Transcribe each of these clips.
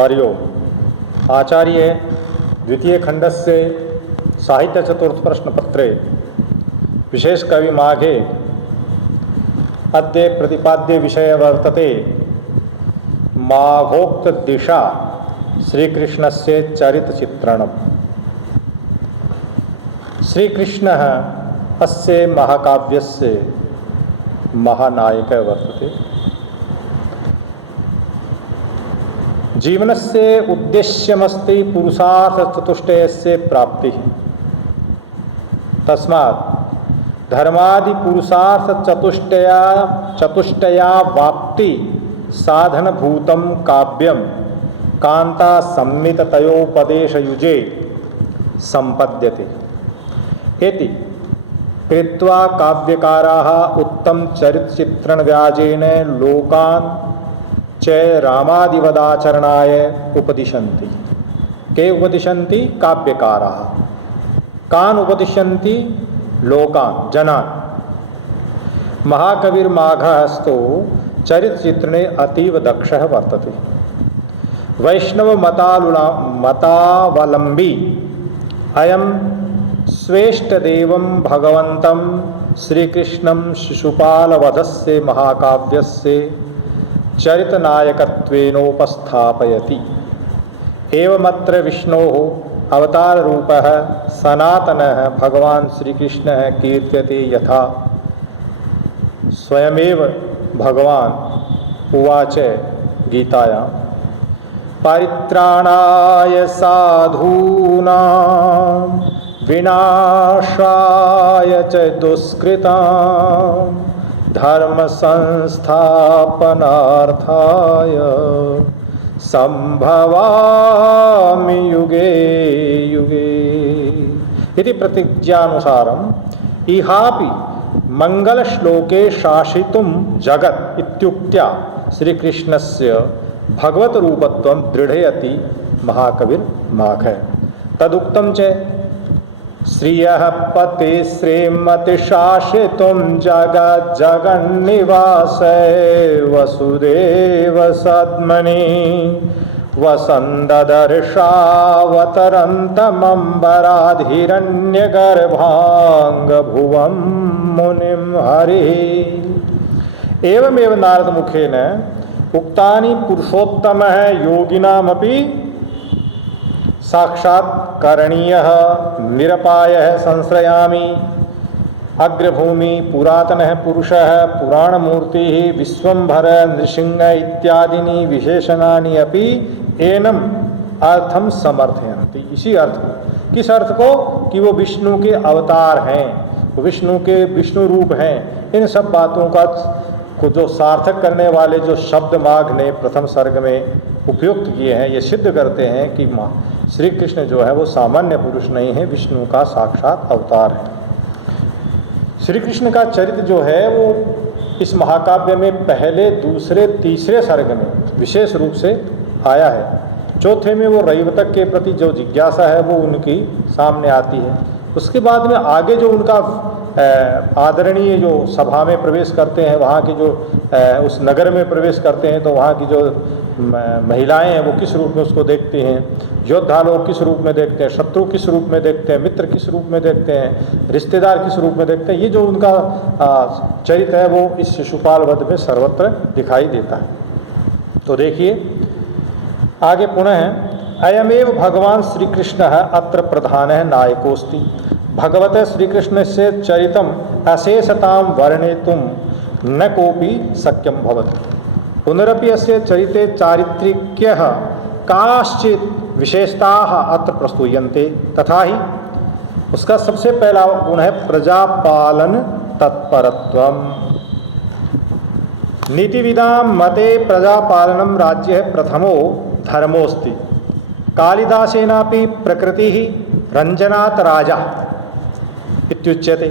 हरिओम। आचार्य द्वितीय खंडस्य साहित्य चतुर्थ प्रश्नपत्रे विशेष कवि माघे अद्य प्रतिपाद्य विषय वर्तते माघोक्त दिशा श्रीकृष्णस्य चरितचित्रणम्। श्रीकृष्णः अस्य महाकाव्यस्य महानायकः वर्तते। जीवनस्य उद्देश्यमस्ति पुरुषार्थचतुष्टयस्य प्राप्तिः। तस्मात् धर्मादि पुरुषार्थचतुष्टया वाप्ति साधनभूतं काव्यं कांता सम्मिततयोपदेशयुजे संपद्यते। इति कृत्वा काव्यकाराः उत्तम चरितचित्रणव्याजेन लोकान् च रामादिवदाचरणाय उपदिशन्ति। के उपदिशन्ति? काव्यकाराः। कान् उपदिशन्ति? लोकान्, जनान्। महाकविर्माघस्तु चरितचित्रणे अतीव दक्षः वर्तते। वैष्णवमतावलम्बी अयं स्वेष्टदेवं भगवन्तं श्रीकृष्णं शिशुपालवधस्य महाकाव्यस्य चरितनायकत्वेनोपस्थापयति। एवमत्र विष्णोः अवताररूपः सनातनः भगवान् श्रीकृष्णः कीर्त्यते यथा स्वयमेव भगवान् उवाच गीतायां परित्राणाय साधूनां विनाशाय च दुष्कृतां धर्म संस्थापनार्थाय संभवामि युगे युगे। इति प्रतिज्ञानुसारम् इहापि मंगलश्लोके शासितुं जगत् इत्युक्त्या श्रीकृष्णस्य भगवत रूपत्वं दृढयति महाकविर्माघः। तदुक्तं च श्रियः पते श्रीमतिशासितुं जगन्निवासे वसुदेव सद्मनि वसन्ददर्शावतरन्तमम्बराधिरण्यगर्भाङ्गभुवं मुनिं हरिः। एवमेव नारदमुखेन उक्तानि पुरुषोत्तमः योगिनामपि साक्षात् करणीयः निरपायः संश्रयामि। अग्रभूमि पुरातनः पुरुषः पुराणमूर्तिः विश्वम्भर नृसिंह इत्यादीनि विशेषणानि अपि एनम अर्थम समर्थयन्ति। इसी अर्थ को, किस अर्थ को? कि वो विष्णु के अवतार हैं, वो विष्णु के विष्णु रूप हैं। इन सब बातों का को जो सार्थक करने वाले जो शब्द माघ ने प्रथम सर्ग में उपयुक्त किए हैं, ये सिद्ध करते हैं कि श्री कृष्ण जो है वो सामान्य पुरुष नहीं है, विष्णु का साक्षात अवतार है। श्री कृष्ण का चरित्र जो है वो इस महाकाव्य में पहले, दूसरे, तीसरे सर्ग में विशेष रूप से आया है। चौथे में वो रैवतक के प्रति जो जिज्ञासा है वो उनकी सामने आती है। उसके बाद में आगे जो उनका आदरणीय जो सभा में प्रवेश करते हैं, वहाँ की जो उस नगर में प्रवेश करते हैं, तो वहाँ की जो महिलाएं हैं वो किस रूप में उसको देखती हैं, योद्धा लोग किस रूप में देखते हैं, शत्रु किस रूप में देखते हैं, मित्र किस रूप में देखते हैं, रिश्तेदार किस रूप में देखते हैं, ये जो उनका चरित्र है वो इस शिशुपाल वध में सर्वत्र दिखाई देता है। तो देखिए आगे पुनः अयमेव भगवान श्रीकृष्णः अत्र प्रधानः नायकोऽस्ति। भगवतः श्रीकृष्णस्य चरितम् अशेषतां वर्णयितुं न कोऽपि शक्यं भवति। पुनरपि अस्य चरिते चारित्रिक्यः काश्चित् विशेषताः अत्र प्रस्तूयन्ते। तथा ही उसका सबसे पहला गुण है प्रजापालन तत्परत्वम्। नीतिविदां मते प्रजापालनं राज्यः प्रथमो धर्मोऽस्ति। कालिदासेनापि प्रकृतिः रञ्जनात् राजा इत्युच्यते।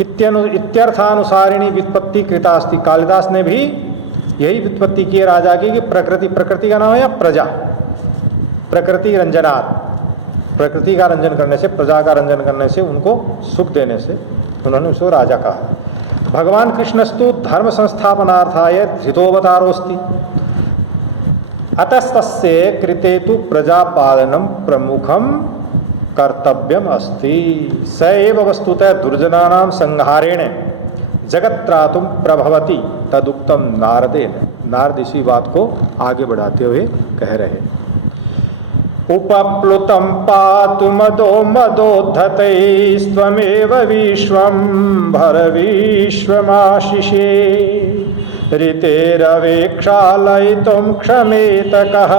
इत्यर्थानुसारिणी व्युत्पत्ति कृता अस्ति। कालिदास ने भी यही व्युत्पत्ति की राजा की कि प्रकृति का नाम है प्रजा। प्रकृति रंजनात्, प्रकृति का रंजन करने से, प्रजा का रंजन करने से, उनको सुख देने से उन्होंने उसको राजा कहा। भगवान कृष्णस्तु धर्म संस्थापनार्थाय धृतोवतारोस्ति। अतस्तस्य कृते तु प्रजापालनम प्रमुखम कर्तव्यम अस्ति। स एव वस्तुतः दुर्जनानां संहारेण जगत्त्रातुम प्रभवति तदुक्तम नारदेन। नारद इसी बात को आगे बढ़ाते हुए कह रहे। उपप्लुतं पातु मदो मदोद्धतैस्त्वमेव विश्वम्भर विश्वमाशिषे ऋतेरवेक्षालयितुं क्षमेतकः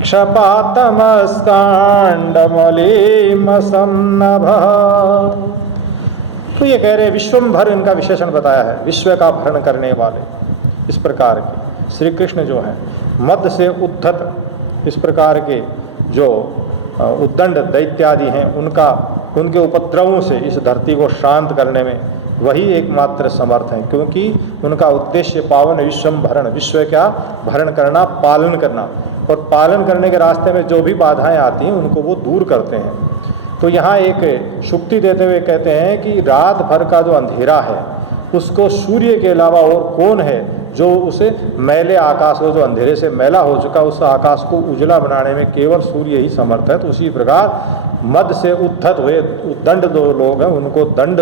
क्षपातमस्काण्डमलेमसन्नभः। तो ये कह रहे विश्वम्भर, इनका विशेषण बताया है, विश्व का भरण करने वाले। इस प्रकार के श्री कृष्ण जो हैं मद से उद्धत, इस प्रकार के जो उद्दंड दैत्यादि हैं उनके उपद्रवों से इस धरती को शांत करने में वही एकमात्र समर्थ हैं, क्योंकि उनका उद्देश्य पावन विश्वम भरण, विश्व क्या भरण करना, पालन करना, और पालन करने के रास्ते में जो भी बाधाएं आती हैं उनको वो दूर करते हैं। तो यहाँ एक शुक्ति देते हुए कहते हैं कि रात भर का जो अंधेरा है उसको सूर्य के अलावा और कौन है जो उसे मैले आकाश को, जो अंधेरे से मैला हो चुका उस आकाश को उजला बनाने में केवल सूर्य ही समर्थ है। तो उसी प्रकार मद से उद्धत हुए दंड जो लोग हैं उनको दंड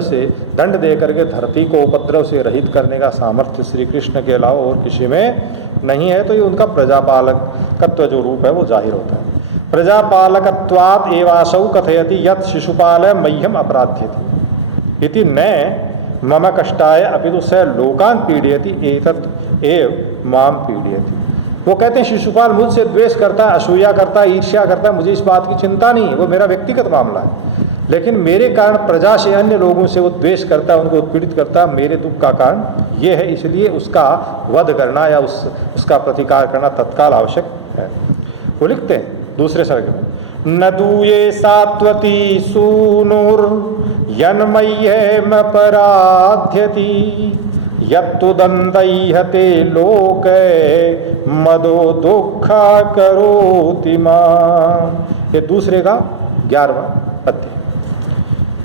दे करके धरती को उपद्रव से रहित करने का सामर्थ्य श्री कृष्ण के अलावा और किसी में नहीं है। तो ये उनका प्रजापालकत्व जो रूप है वो जाहिर होता है। प्रजापालकत्वात् एवासौ कथयति यत् शिशुपाल मह्यम अपराध्यति इति न मम कष्टाय अपितु स लोकान् पीडयति एतत् एव माम पीडयति। वो कहते हैं शिशुपाल मुझसे द्वेष करता है, असूया करता है, ईर्ष्या करता है, मुझे इस बात की चिंता नहीं है, वो मेरा व्यक्तिगत मामला है, लेकिन मेरे कारण प्रजा से अन्य लोगों से वो द्वेष करता है, उनको उत्पीड़ित करता है, मेरे दुख का कारण ये है, इसलिए उसका वध करना या उसका प्रतिकार करना तत्काल आवश्यक है। वो लिखते हैं दूसरे सर्ग में, न दूये सात्वती सूनुर यन्मय्यमपराध्यति यत्तु दन्तैहते लोके मदो दुःखा करोति मां। ये दूसरे का 11वां पद्य।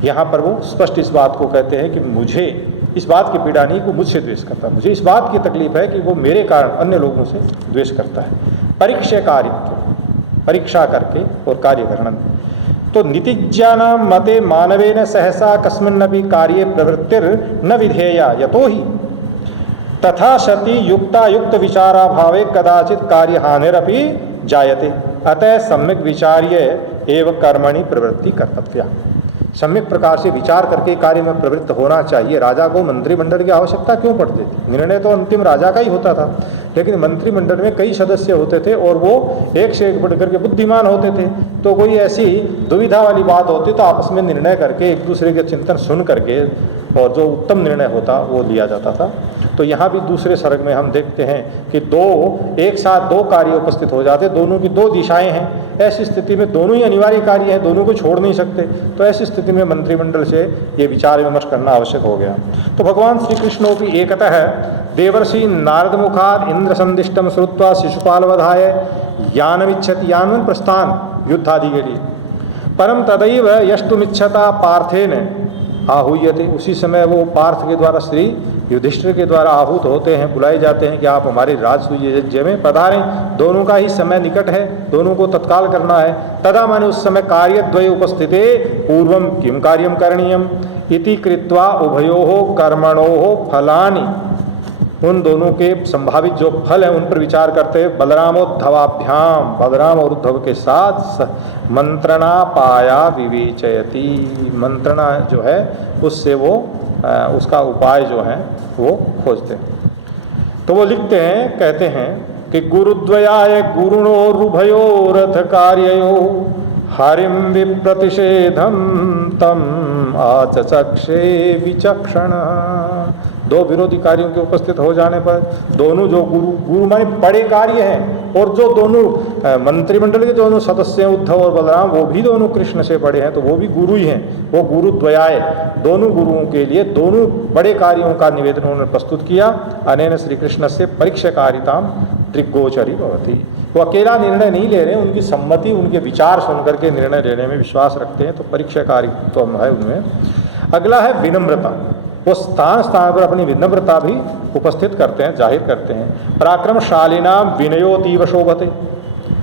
यहाँ पर वो स्पष्ट इस बात को कहते हैं कि मुझे इस बात की पीड़ा नहीं, वो मुझसे द्वेष करता है, मुझे इस बात की तकलीफ है कि वो मेरे कारण अन्य लोगों से द्वेष करता है। परीक्षा कारित्व, परीक्षा करके और कार्य करना। तो नीतिज्ञानां मते मानवेन सहसा कस्मिन्नपि कार्ये प्रवृत्तिर न विधेया यतो हि तथा सति युक्ता युक्त विचारा भावे कदाचित कार्य हानिरपि जायते अतः सम्यक विचार्य एव कर्मणि प्रवृत्ति कर्तव्या। सम्यक प्रकार से विचार करके कार्य में प्रवृत्त होना चाहिए। राजा को मंत्रिमंडल की आवश्यकता क्यों पड़ती थी? निर्णय तो अंतिम राजा का ही होता था, लेकिन मंत्रिमंडल में कई सदस्य होते थे और वो एक से एक बढ़ करके बुद्धिमान होते थे। तो कोई ऐसी दुविधा वाली बात होती तो आपस में निर्णय करके एक दूसरे के चिंतन सुन करके और जो उत्तम निर्णय होता वो लिया जाता था। तो यहाँ भी दूसरे सर्ग में हम देखते हैं कि एक साथ दो कार्य उपस्थित हो जाते, दोनों की दो दिशाएं हैं। ऐसी स्थिति में दोनों ही अनिवार्य कार्य हैं, दोनों को छोड़ नहीं सकते। तो ऐसी स्थिति में मंत्रिमंडल से ये विचार विमर्श करना आवश्यक हो गया। तो भगवान श्री कृष्णोपि एकतः देवर्षि नारद मुखाद इंद्र संदिष्टम श्रुत्वा शिशुपालवधाय यानमिच्छति यानन प्रस्थान युद्धादि के लिए परम तदैव यष्टुमिच्छता पार्थेन आहूयते। उसी समय वो पार्थ के द्वारा श्री युधिष्ठिर के द्वारा आहूत होते हैं, बुलाए जाते हैं कि आप हमारे राजसूय यज्ञ में पधारें। दोनों का ही समय निकट है, दोनों को तत्काल करना है। तदा माने उस समय कार्यद्वय उपस्थिते पूर्वम किम कार्यम करणीयम इति कृत्वा उभयोः कर्मणोः फलानि, उन दोनों के संभावित जो फल हैं उन पर विचार करते हुए बलरामोद्धवाभ्याम, बलराम और उद्धव के साथ मंत्रणा पाया विवेचयति, मंत्रणा जो है उससे वो उसका उपाय जो है वो खोजते हैं। तो वो लिखते हैं, कहते हैं कि गुरुद्वयाय गुरुणोरुभयोरथ कार्ययो हरिम विप्रतिषेधम तम आचचक्षे विचक्षण। दो विरोधी कार्यों के उपस्थित हो जाने पर दोनों जो गुरु माने बड़े कार्य हैं और जो दोनों मंत्रिमंडल के दोनों सदस्य हैं उद्धव और बलराम, वो भी दोनों कृष्ण से बड़े हैं, तो वो भी गुरु ही हैं। वो गुरु द्वयाय, दोनों गुरुओं के लिए दोनों बड़े कार्यों का निवेदन उन्होंने प्रस्तुत किया। अनेन श्री कृष्ण से परीक्षाकारिताम दृग्गोचरी भवति। वो अकेला निर्णय नहीं ले रहे, उनकी सम्मति, उनके विचार सुन करके निर्णय लेने में विश्वास रखते हैं, तो परीक्षाकारित्व है उनमें। अगला है विनम्रता। वो स्थान स्थान पर अपनी विनम्रता भी उपस्थित करते हैं, जाहिर करते हैं। पराक्रमशालिनाम विनयोतीव शोभते,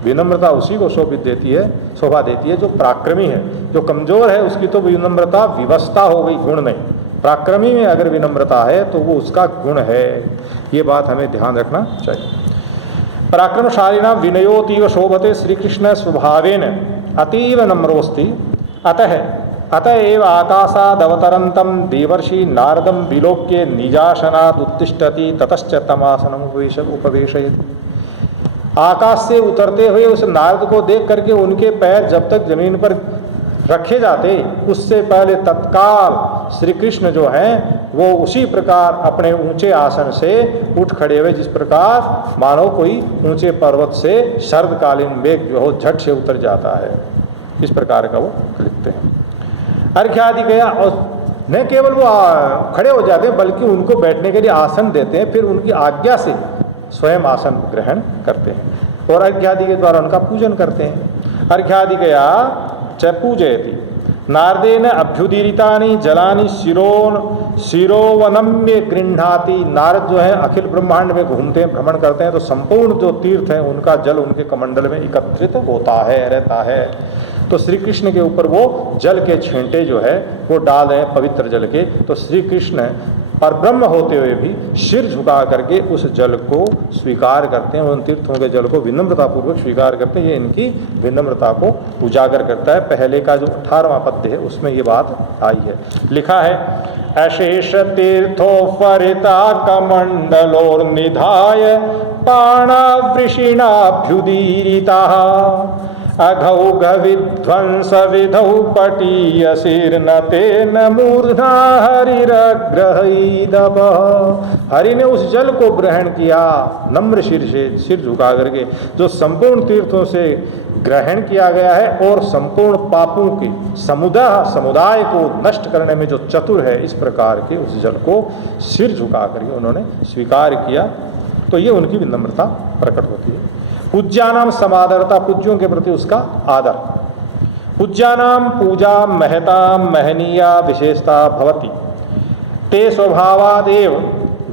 विनम्रता उसी को शोभा देती है जो पराक्रमी है। जो कमजोर है उसकी तो विनम्रता विवशता हो गई, गुण नहीं। पराक्रमी में अगर विनम्रता है तो वो उसका गुण है। ये बात हमें ध्यान रखना चाहिए। पराक्रमशालिना विनयोतीव शोभते श्री कृष्ण स्वभावेन अतीव नम्रोस्ति अतएव आकाशादवतरन्तं देवर्षि नारदं विलोक्य निजासनात् उत्तिष्ठति ततश्च तमासनम् उपवेशयति। आकाश से उतरते हुए उस नारद को देख करके उनके पैर जब तक जमीन पर रखे जाते, उससे पहले तत्काल श्री कृष्ण जो हैं वो उसी प्रकार अपने ऊंचे आसन से उठ खड़े हुए, जिस प्रकार मानो कोई ऊंचे पर्वत से शरदकालीन मेघ जो हो झट से उतर जाता है, इस प्रकार का वो लिखते हैं। अर्घ्यादि गया, और न केवल वो खड़े हो जाते हैं बल्कि उनको बैठने के लिए आसन देते हैं, फिर उनकी आज्ञा से स्वयं आसन ग्रहण करते हैं और अर्घ्यादि के द्वारा उनका पूजन करते हैं। अर्घ्यादि गया च पूजयति नारदेन अभ्युदीरितानि जलानि शिरोवनम्य गृह्णाति। नारद जो है अखिल ब्रह्मांड में घूमते हैं, भ्रमण करते हैं, तो संपूर्ण जो तीर्थ हैं उनका जल उनके कमंडल में एकत्रित होता है, रहता है। तो श्री कृष्ण के ऊपर वो जल के छींटे जो है वो डाल रहे हैं पवित्र जल के। तो श्री कृष्ण परब्रह्म होते हुए भी सिर झुका करके उस जल को स्वीकार करते हैं, उन तीर्थों के जल को विनम्रतापूर्वक स्वीकार करते हैं। ये इनकी विनम्रता को उजागर करता है। पहले का जो 18वां पद्य है उसमें ये बात आई है। लिखा है अशेष तीर्थोपरिता कमंडलोर्निधाय पाणावृषिणाभ्युदीरिता अघौघ विध्वंस विधौ पटीयशीर्न तेन मूर्धा हरिरग्रहीदभ। हरि ने उस जल को ग्रहण किया नम्र सिर से, सिर झुका करके, जो संपूर्ण तीर्थों से ग्रहण किया गया है और संपूर्ण पापों के समुदाय को नष्ट करने में जो चतुर है, इस प्रकार के उस जल को सिर झुका करके उन्होंने स्वीकार किया। तो ये उनकी विनम्रता प्रकट होती है। पूज्यानाम समादरता, पूज्यों के प्रति उसका आदर। पूज्यानाम पूजा महता महनीया विशेषता भवति ते स्वभावादेव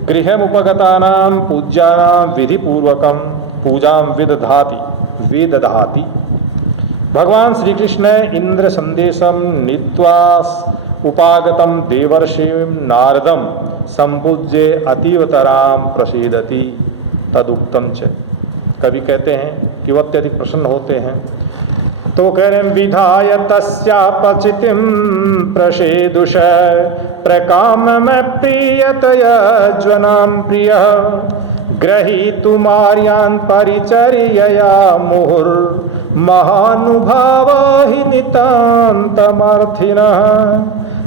गृहमुपगतानां पूज्यानां विधिपूर्वकं पूजां विदधाति। भगवान श्री कृष्ण इंद्र संदेशम नीत्वा उपागतम देवर्षिं नारदम संपूज्य अतीवतरां प्रसीदति तदुक्तम च। कवि कहते हैं कि वो अत्यधिक प्रसन्न होते हैं, तो कह रहे हैं विधाय तस्यापचितिं प्रसेदुष प्रकामम प्रियतयज्वनां प्रियः ग्रहीतुमार्यान् परिचर्यया मुहुर्महानुभावा हि नितान्तमर्थिनः।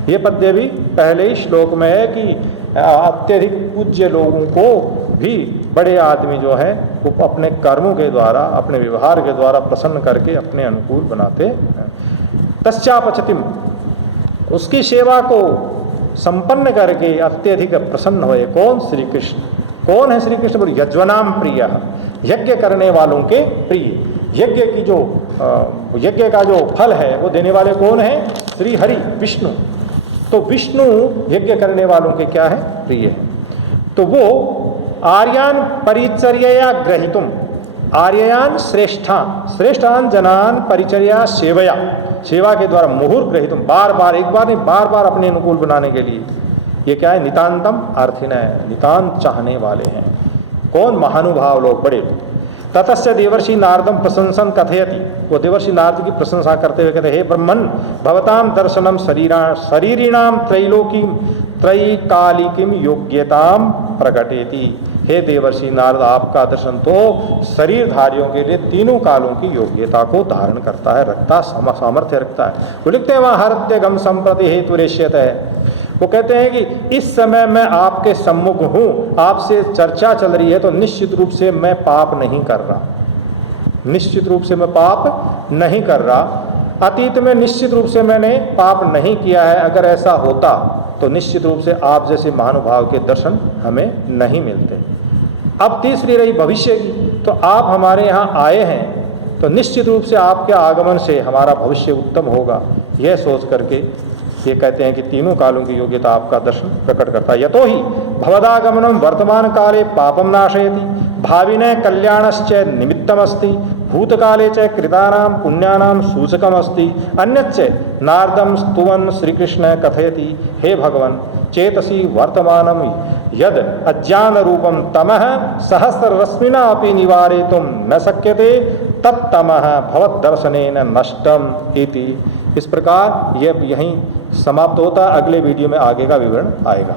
ये पद्य भी पहले ही श्लोक में है कि अत्यधिक पूज्य लोगों को भी बड़े आदमी जो है वो अपने कर्मों के द्वारा, अपने व्यवहार के द्वारा प्रसन्न करके अपने अनुकूल बनाते हैं। तस्यापचितिम, उसकी सेवा को संपन्न करके अत्यधिक प्रसन्न हुए। कौन? श्री कृष्ण। कौन है श्री कृष्ण? बोले यज्वनाम प्रिय, यज्ञ करने वालों के प्रिय। यज्ञ की जो यज्ञ का जो फल है वो देने वाले कौन है? श्री हरि विष्णु। तो विष्णु यज्ञ करने वालों के क्या है? प्रिय है। तो वो आर्यान परिचर्या ग्रहीतुम, आर्यान श्रेष्ठान जनान परिचर्या सेवया, सेवा के द्वारा मुहुर ग्रहीतुम, बार बार, एक बार नहीं बार बार अपने अनुकूल बनाने के लिए। ये क्या है? नितांतम अर्थिन है, नितांत चाहने वाले हैं। कौन? महानुभाव लोग, बड़े। ततस्य देवर्षि नारदम प्रशंसन कथयति, वो देवर्षि नारद की प्रशंसा करते हुए कहते, हे ब्रह्मन् भवताम दर्शनम शरीरिणाम त्रैकालिकीम योग्यताम प्रकटेति। हे देवर्षि नारद, आपका दर्शन तो शरीरधारियों के लिए तीनों कालों की योग्यता को धारण करता है, रखता, सामर्थ्य रखता है। वो लिखते हैं वहाँ हरत्यगम संप्रति हेतु रेष्यत है। वो कहते हैं कि इस समय मैं आपके सम्मुख हूँ, आपसे चर्चा चल रही है, तो निश्चित रूप से मैं पाप नहीं कर रहा, निश्चित रूप से मैं पाप नहीं कर रहा। अतीत में निश्चित रूप से मैंने पाप नहीं किया है। अगर ऐसा होता तो निश्चित रूप से आप जैसे महानुभाव के दर्शन हमें नहीं मिलते। अब तीसरी रही भविष्य की, तो आप हमारे यहाँ आए हैं तो निश्चित रूप से आपके आगमन से हमारा भविष्य उत्तम होगा। यह सोच करके ये कहते हैं कि तीनों कालों की योग्यता आपका दर्शन प्रकट करता है। यतो ही भवदागमनम वर्तमान काले पापम नाशयति, भाविने कल्याणश्च निमित्तमस्ति, भूतकाले च कृतानां पुण्यानां सूचकमस्ति। अन्यच्च नारदं स्तुवन् श्रीकृष्ण कथयति, हे भगवन्, चेतसि वर्तमानं यद् अज्ञानरूपं तमः सहस्ररश्मिना अपि निवारयितुं न शक्यते, तत्तमः भवद्दर्शनेन नष्टम इति। इस प्रकार यह यहीं समाप्त होता। अगले वीडियो में आगे का विवरण आएगा।